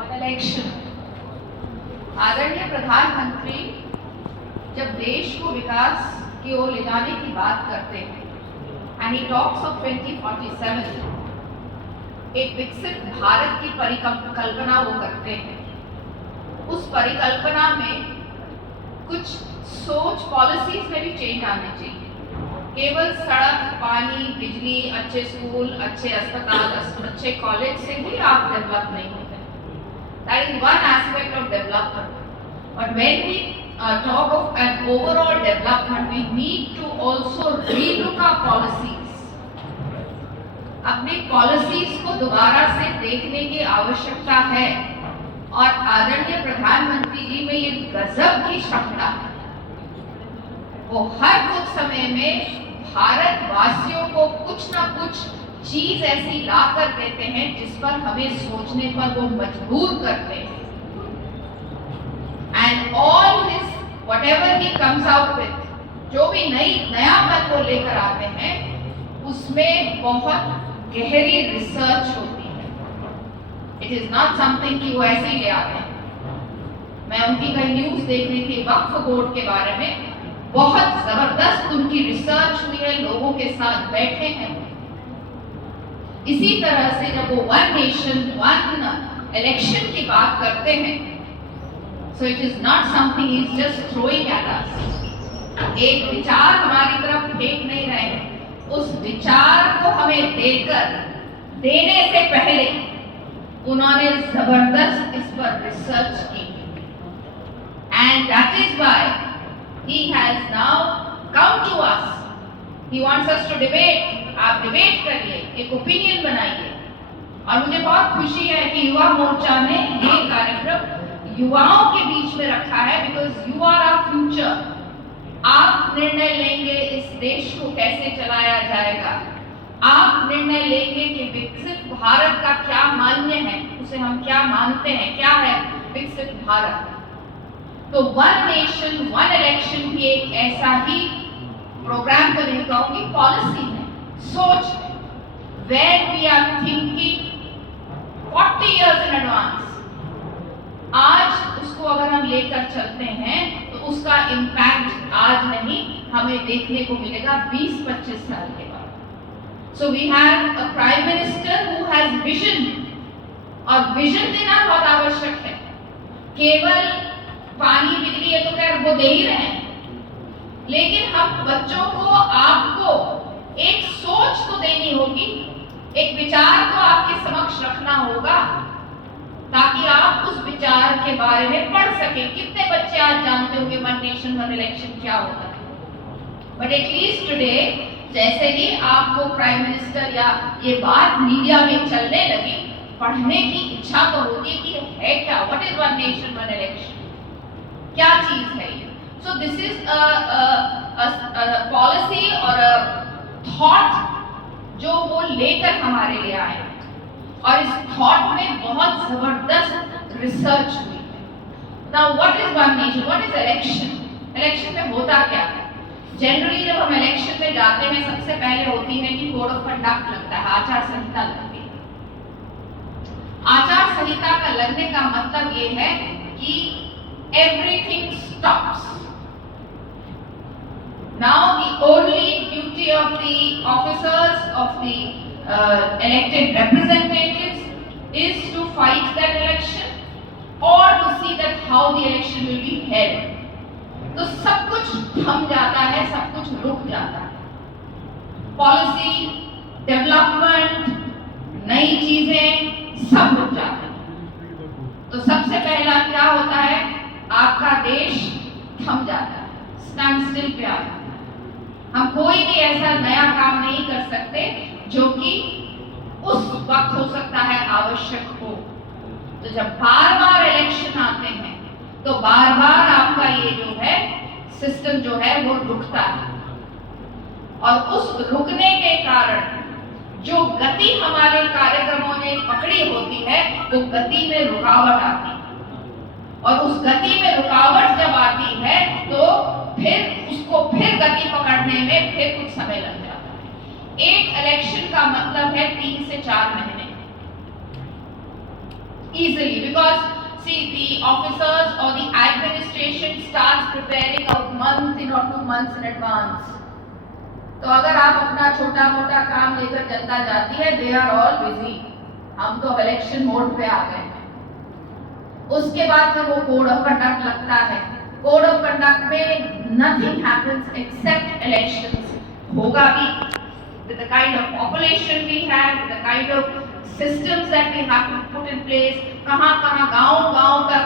One election. आदरणीय प्रधानमंत्री जब देश को विकास की ओर ले जाने की बात करते हैं एंड ही टॉक्स ऑफ 2047, एक विकसित भारत की परिकल्पना वो करते हैं। उस परिकल्पना में कुछ सोच पॉलिसीज में भी चेंज आने चाहिए। केवल सड़क, पानी, बिजली, अच्छे स्कूल, अच्छे अस्पताल, अच्छे कॉलेज से ही आप डेवलप नहीं होते। That is one aspect of development. But when we talk of an overall development, we need to also relook our policies. अपनी पॉलिसीज को दोबारा से देखने की आवश्यकता है और आदरणीय प्रधानमंत्री जी में ये गजब की क्षमता है। वो हर कुछ समय में भारतवासियों को कुछ ना कुछ चीज ऐसी ला कर देते हैं जिस पर हमें सोचने पर वो मजबूर करते हैं। And all his whatever he comes out with, जो भी नयापन वो लेकर आते हैं उसमें बहुत गहरी रिसर्च होती है। इट इज नॉट समथिंग कि वो ऐसे ही ले आते हैं। मैं उनकी कई न्यूज देख रही थी वक्फ बोर्ड के बारे में, बहुत जबरदस्त उनकी रिसर्च हुई है, लोगों के साथ बैठे हैं। इसी तरह से जब वो वन नेशन वन इलेक्शन की बात करते हैं, so it is not something is just throwing at us. एक विचार हमारी तरफ फेंक नहीं रहे हैं, उस विचार को हमें देने से पहले उन्होंने जबरदस्त इस पर रिसर्च की and that is why he has now come to us. He wants us to debate. आप डिबेट करिए, एक ओपिनियन बनाइए। और मुझे बहुत खुशी है कि युवा मोर्चा ने ये कार्यक्रम युवाओं के बीच में रखा है, because you are our future. आप निर्णय लेंगे इस देश को कैसे चलाया जाएगा, आप निर्णय लेंगे कि विकसित भारत का क्या मान्य है, उसे हम क्या मानते हैं, क्या है विकसित भारत। तो वन नेशन वन इलेक्शन भी एक ऐसा ही प्रोग्राम को नहीं कहूंगी, पॉलिसी है, सोच है, where we are thinking 40 years in advance. आज उसको अगर हम लेकर चलते हैं तो उसका इम्पैक्ट आज नहीं हमें देखने को मिलेगा 20-25 साल के बाद। So we have a prime minister who has vision, और विजन देना बहुत आवश्यक है। केवल पानी, बिजली ये तो खैर वो दे ही रहे हैं, लेकिन हम बच्चों को, आपको एक सोच तो देनी होगी, एक विचार को आपके समक्ष रखना होगा ताकि आप उस विचार के बारे में पढ़ सकें। कितने बच्चे आज जानते होंगे वन नेशन वन इलेक्शन क्या होता है, बट एटलीस्ट टुडे जैसे ही आपको प्राइम मिनिस्टर या ये बात मीडिया में चलने लगी, पढ़ने की इच्छा तो होती है कि है क्या, what is one nation one election, क्या चीज है ये। सो दिस इज पॉलिसी और थॉट जो वो लेकर हमारे लिए आए, और इस थॉट में बहुत जबरदस्त रिसर्च हुई है। Now what is one nation, what is election, election में होता क्या है। जनरली जब हम इलेक्शन में जाते हैं सबसे पहले होती है कि कोड ऑफ कंडक्ट लगता है, आचार संहिता लगती है। आचार संहिता का लगने का मतलब ये है कि everything stops. Now the only duty of the officers of the elected representatives is to fight that election or to see that how the election will be held. तो सब कुछ थम जाता है, सब कुछ रुक जाता है। पॉलिसी, डेवलपमेंट, नई चीजें सब रुक जाते हैं। तो सबसे पहला क्या होता है, आपका देश थम जाता है, स्टैंड स्टिल पे आ जाता है। हम कोई भी ऐसा नया काम नहीं कर सकते जो कि उस वक्त हो सकता है आवश्यक हो। तो जब बार बार इलेक्शन आते हैं तो बार बार आपका ये जो है सिस्टम जो है वो रुकता है, और उस रुकने के कारण जो गति हमारे कार्यक्रमों ने पकड़ी होती है वो गति में रुकावट आती है, और उस गति में रुकावट जब आती है तो फिर उसको फिर गति पकड़ने में फिर कुछ समय लग जाता है। एक इलेक्शन का मतलब है 3 से 4 महीने। easily, because see, the officers or the administration starts preparing a month in or 2 months in advance. तो अगर आप अपना छोटा मोटा काम लेकर जनता जाती है, दे आर ऑल बिजी, हम तो इलेक्शन मोड पे आ गए हैं। उसके बाद फिर वो कोड ऑफ कंडक्ट लगता है। कोड ऑफ कंडक्ट में नथिंग हैपेंस एक्सेप्ट इलेक्शंस। होगा भी with the kind of population we have, with the kind of systems that we have to put in place, कहाँ गांव तक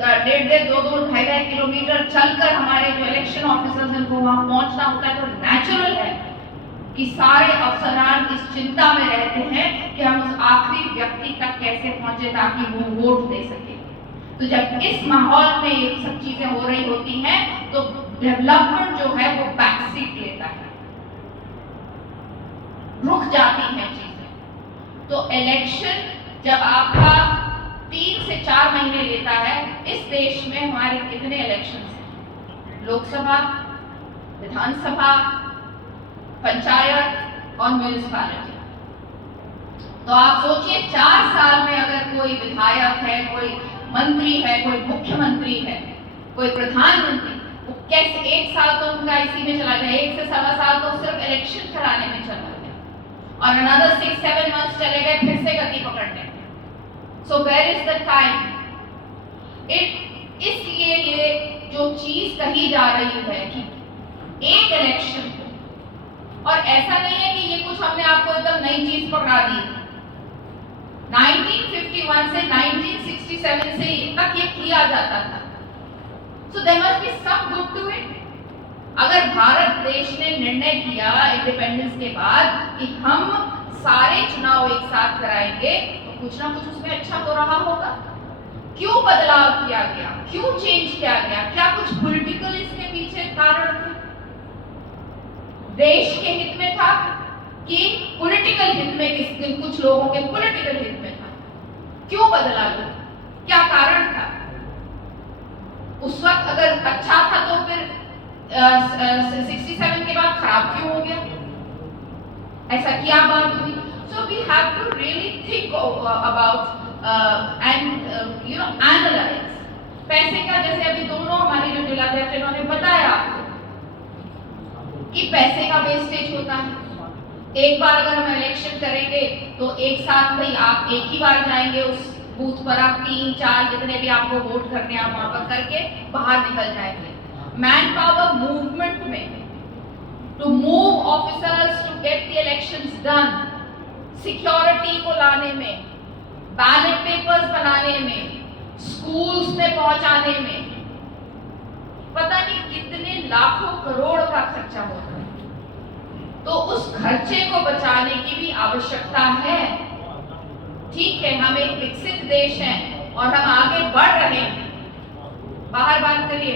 1.5 2.5 किलोमीटर चलकर हमारे जो इलेक्शन ऑफिसर्स हैं उनको वहाँ पहुँचना होता है। तो नेचुरल है कि सारे अफसरान इस चिंता में रहते हैं कि हम उस आखिरी व्यक्ति तक कैसे पहुँचे ताकि वो वोट दे सके। तो जब इस माहौल में ये सब चीजें हो रही होती हैं तो डेवलपमेंट जो है वो बैक सीट लेता है, रुक जाती हैं चीजें। तो इलेक्शन जब आपका 3 से 4 महीने लेता है, इस देश में हमारे कितने इलेक्शंस हैं? लोकसभा, विधानसभा, पंचायत और म्यूनिसिपैलिटी। तो आप सोचिए 4 साल में अगर कोई विधायक है, कोई मंत्री है, कोई मुख्यमंत्री है, कोई प्रधानमंत्री, वो कैसे 1 साल तो उनका इसी में चला गया, 1 से 1.25 साल तो सिर्फ इलेक्शन कराने में चला गया और अनदर 6-7 मंथ्स चले गए फिर से गति पकड़ने। So where is the time? इसलिए ये जो चीज कही जा रही है कि एक इलेक्शन, और ऐसा नहीं है कि ये कुछ हमने आपको एकदम नई चीज पकड़ा दी। 1951 से 1967 से तक ये किया जाता था। So there must be some good to it. अगर भारत देश ने निर्णय किया इंडिपेंडेंस के बाद कि हम सारे चुनाव एक साथ कराएंगे तो कुछ ना कुछ उसमें अच्छा तो रहा होगा। क्यों बदलाव किया गया, क्यों चेंज किया गया? क्या कुछ पॉलिटिकल इसके पीछे कारण थे? देश के हित में था कि पॉलिटिकल हित में, कुछ लोगों के पॉलिटिकल हित में था? क्यों बदला गया, क्या कारण था? उस वक्त अगर अच्छा था तो फिर 67 के बाद खराब क्यों हो गया? ऐसा क्या बात हुई? So we have to really think about and analyse. पैसे का, जैसे अभी दोनों हमारी जो जिलाध्यक्ष इन्होंने बताया आपको कि पैसे का वेस्टेज होता है। एक बार अगर हम इलेक्शन करेंगे तो एक साथ भाई आप एक ही बार जाएंगे उस बूथ पर, आप 3-4 जितने भी आपको वोट करने आप वहां पर करके बाहर निकल जाएंगे। मैन पावर मूवमेंट में, to move officers to get the elections done, security को लाने में, बैलेट पेपर्स बनाने में, स्कूल्स में पहुंचाने में पता नहीं कितने लाखों करोड़ का खर्चा होता है। तो उस खर्चे को बचाने की भी आवश्यकता है। ठीक है, हम एक विकसित देश हैं और हम आगे बढ़ रहे हैं, बाहर बात करिए,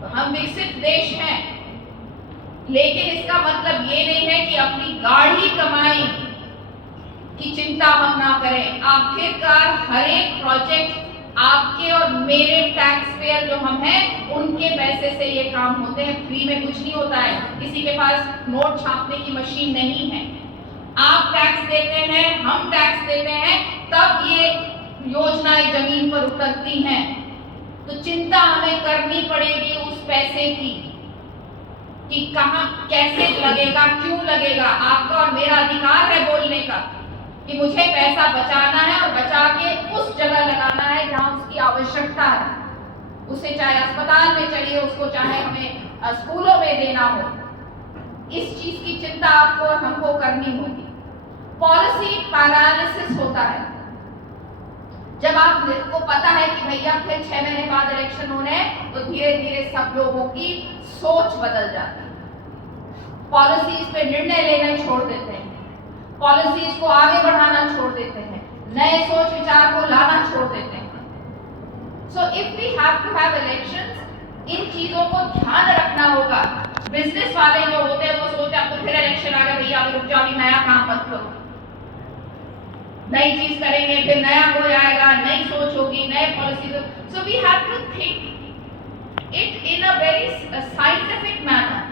तो हम विकसित देश हैं, लेकिन इसका मतलब ये नहीं है कि अपनी गाढ़ी कमाई की चिंता हम ना करें। आखिरकार हर एक प्रोजेक्ट आपके और मेरे टैक्स पेयर जो हम हैं उनके पैसे से ये काम होते हैं। फ्री में कुछ नहीं होता है, किसी के पास नोट छापने की मशीन नहीं है। आप टैक्स देते हैं, हम टैक्स देते हैं, तब ये योजनाएं जमीन पर उतरती हैं। तो चिंता हमें करनी पड़ेगी उस पैसे की कि कहां कैसे लगेगा, क्यों लगेगा। आपका और मेरा अधिकार है बोलने का कि मुझे पैसा बचाना है और बचा के उस जगह लगाना है जहां उसकी आवश्यकता है। उसे चाहे अस्पताल में चाहिए, उसको चाहे हमें स्कूलों में देना हो। इस चीज की चिंता आपको और हमको करनी होगी। पॉलिसी पैरालिसिस होता है जब आपको पता है कि भैया फिर 6 महीने बाद इलेक्शन होने हैं, तो धीरे धीरे सब लोगों की सोच बदल जाती है। पॉलिसीज पे निर्णय लेना छोड़ देते हैं, पॉलिसीज को आगे बढ़ाना छोड़ देते हैं, नए सोच विचार को लाना छोड़ देते हैं। So if we have to have elections, इन चीजों को ध्यान रखना होगा। बिजनेस वाले जो होते हैं वो सोचते हैं अब तो फिर इलेक्शन आ गया, भैया अभी रुक जाओ, अभी नया काम मत करो, नई चीज करेंगे, फिर नया कोई आएगा, नई सोच होगी, नए policy. So we have to think it in a very scientific manner.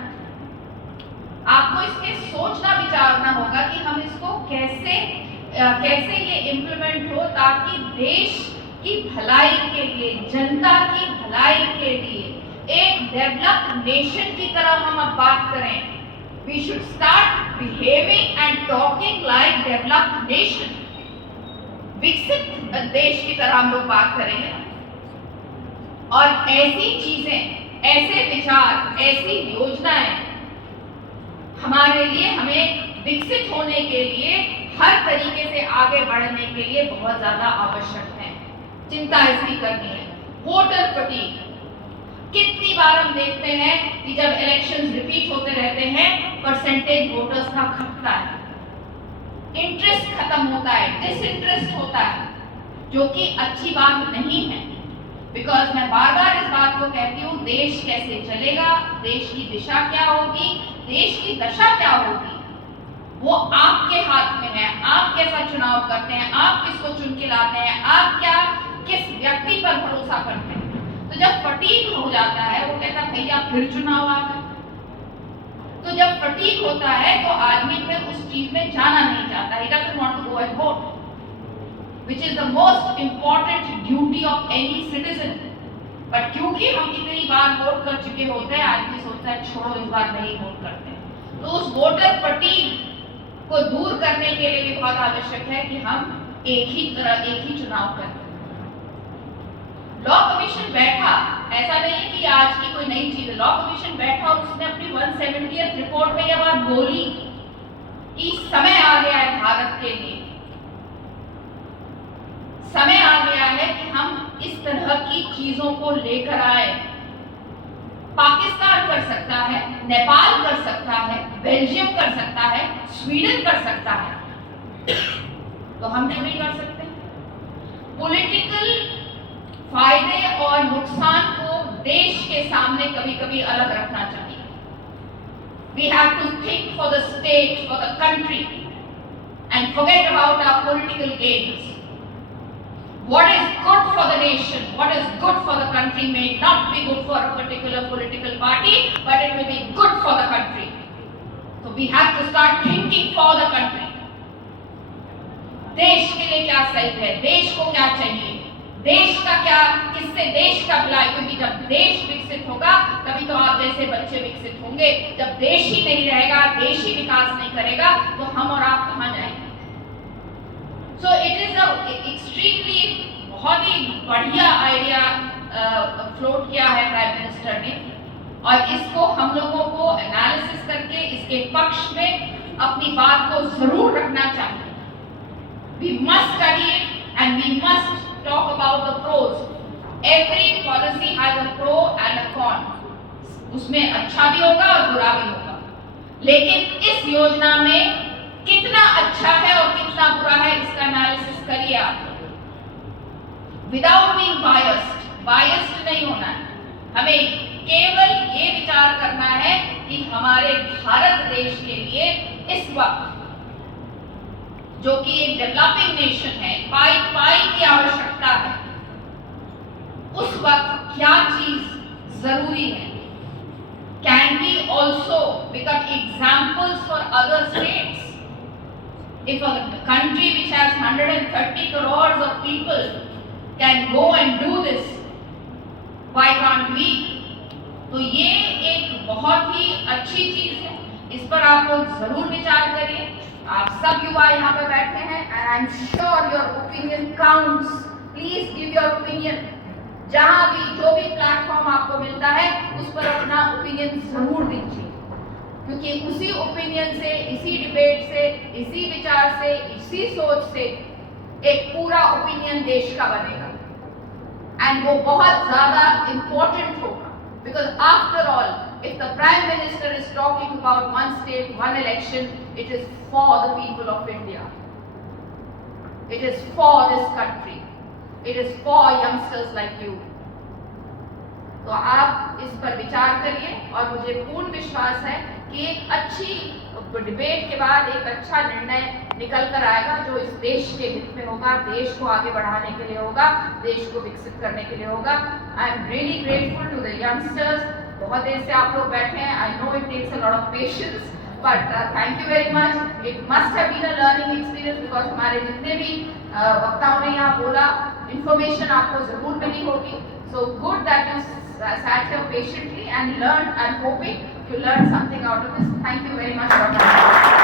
आपको इसके सोचना विचारना होगा कि हम इसको कैसे कैसे ये इम्प्लीमेंट हो ताकि देश की भलाई के लिए, जनता की भलाई के लिए एक डेवलप्ड नेशन की तरह हम अब बात करें। We should start behaving and talking like developed nation. विकसित देश की तरह हम लोग बात करेंगे और ऐसी चीजें, ऐसे विचार, ऐसी योजनाएं हमारे लिए, हमें विकसित होने के लिए, हर तरीके से आगे बढ़ने के लिए बहुत ज्यादा आवश्यक है। चिंता इसकी करनी है। वोटर फटीग, कितनी बार हम देखते हैं कि जब इलेक्शंस रिपीट होते रहते हैं परसेंटेज वोटर्स का घटता है, इंटरेस्ट खत्म होता है, डिसइंटरेस्ट होता है, जो कि अच्छी बात नहीं है। बिकॉज मैं बार बार इस बात को कहती हूँ, देश कैसे चलेगा, देश की दिशा क्या होगी, देश की दशा क्या होगी, वो आपके हाथ में है। आप कैसा चुनाव करते हैं, आप किसको चुन के लाते हैं, आप क्या किस व्यक्ति पर भरोसा करते हैं। तो जब फटीग हो जाता है, वो कहता है भैया फिर चुनाव आ गए। तो जब फटीग होता है तो आदमी फिर उस चीज में जाना नहीं चाहता। He doesn't want to go and vote, which is the most important duty of any citizen. But क्योंकि हम इतनी बार वोट कर चुके होते हैं, आदमी सोचता है छोड़ो इस बार नहीं वोट करते। तो उस वोटर फटीग को दूर करने के लिए भी बहुत आवश्यक है कि हम एक ही चुनाव करें। लॉ कमीशन बैठा, ऐसा नहीं है कि आज की कोई नई चीज है। लॉ कमीशन बैठा और उसने अपनी 170th रिपोर्ट में यह बात बोली कि समय आ गया है भारत के लिए, समय आ गया है कि हम इस तरह की चीजों को लेकर आए। पाकिस्तान कर सकता है, नेपाल कर सकता है, बेल्जियम कर सकता है, स्वीडन कर सकता है, तो हम क्यों नहीं कर सकते? पॉलिटिकल फायदे और नुकसान को देश के सामने कभी कभी अलग रखना चाहिए। We have to think for the state, for the country, and forget about our political gains. What is good for the nation, what is good for the country may not be good for a particular political party, but it will be good for the country. So we have to start thinking for the country. देश के लिए क्या सही है, देश को क्या चाहिए, देश का क्या, किससे देश का भलाई। क्योंकि जब देश विकसित होगा तभी तो आप जैसे बच्चे विकसित होंगे। जब देश ही नहीं रहेगा, देश ही विकास नहीं करेगा, तो हम और आप कहाँ जाएंगे? सो इट इज एक्सट्रीमली, बहुत ही बढ़िया आइडिया फ्लोट किया है प्राइम मिनिस्टर ने, और इसको हम लोगों को एनालिसिस करके इसके पक्ष में अपनी बात को जरूर रखना चाहिए। We must study it and we must talk about the pros. Every policy has a pro and a con. उसमें अच्छा भी होगा और बुरा भी होगा, लेकिन इस योजना में कितना अच्छा है और कितना बुरा है इसका एनालिसिस करिए आप, विदाउट बीइंग बायस्ड नहीं होना है। हमें केवल ये विचार करना है कि हमारे भारत देश के लिए इस वक्त, जो कि एक डेवलपिंग नेशन है, पाई की आवश्यकता है, उस वक्त क्या चीज जरूरी है। Can we also become examples for other states? If a country which has 130 crores of people can go and do this, why can't we? तो ये एक बहुत ही अच्छी चीज है, इस पर आप लोग जरूर विचार करिए। आप सब युवा यहाँ पे बैठे हैं, and I'm sure your opinion counts. Please give your opinion. जहाँ भी जो भी प्लेटफॉर्म आपको मिलता है उस पर अपना ओपिनियन जरूर दीजिए, क्योंकि उसी ओपिनियन से, इसी डिबेट से, इसी विचार से, इसी सोच से एक पूरा ओपिनियन देश का बनेगा, एंड वो बहुत ज्यादा इंपॉर्टेंट होगा। Because after all, if the Prime Minister is talking about one state, one election, it is for the people of India. It is for this country. It is for youngsters like you. तो आप इस पर विचार करिए, और मुझे पूर्ण विश्वास है कि एक अच्छी डिबेट के बाद एक अच्छा निर्णय निकल कर आएगा, जो इस देश के हित में होगा, देश को आगे बढ़ाने के लिए होगा, देश को विकसित करने के लिए होगा। I am really grateful to the youngsters. बहुत देर से आप लोग बैठे हैं, I know it takes a lot of patience, but thank you very much. It must have been a learning experience because हमारे जितने भी वक्ताओं ने यहाँ बोला, इंफॉर्मेशन आपको जरूर मिली होगी. So good that you sat here patiently and learned. I'm hoping you learned something out of this. Thank you very much for coming.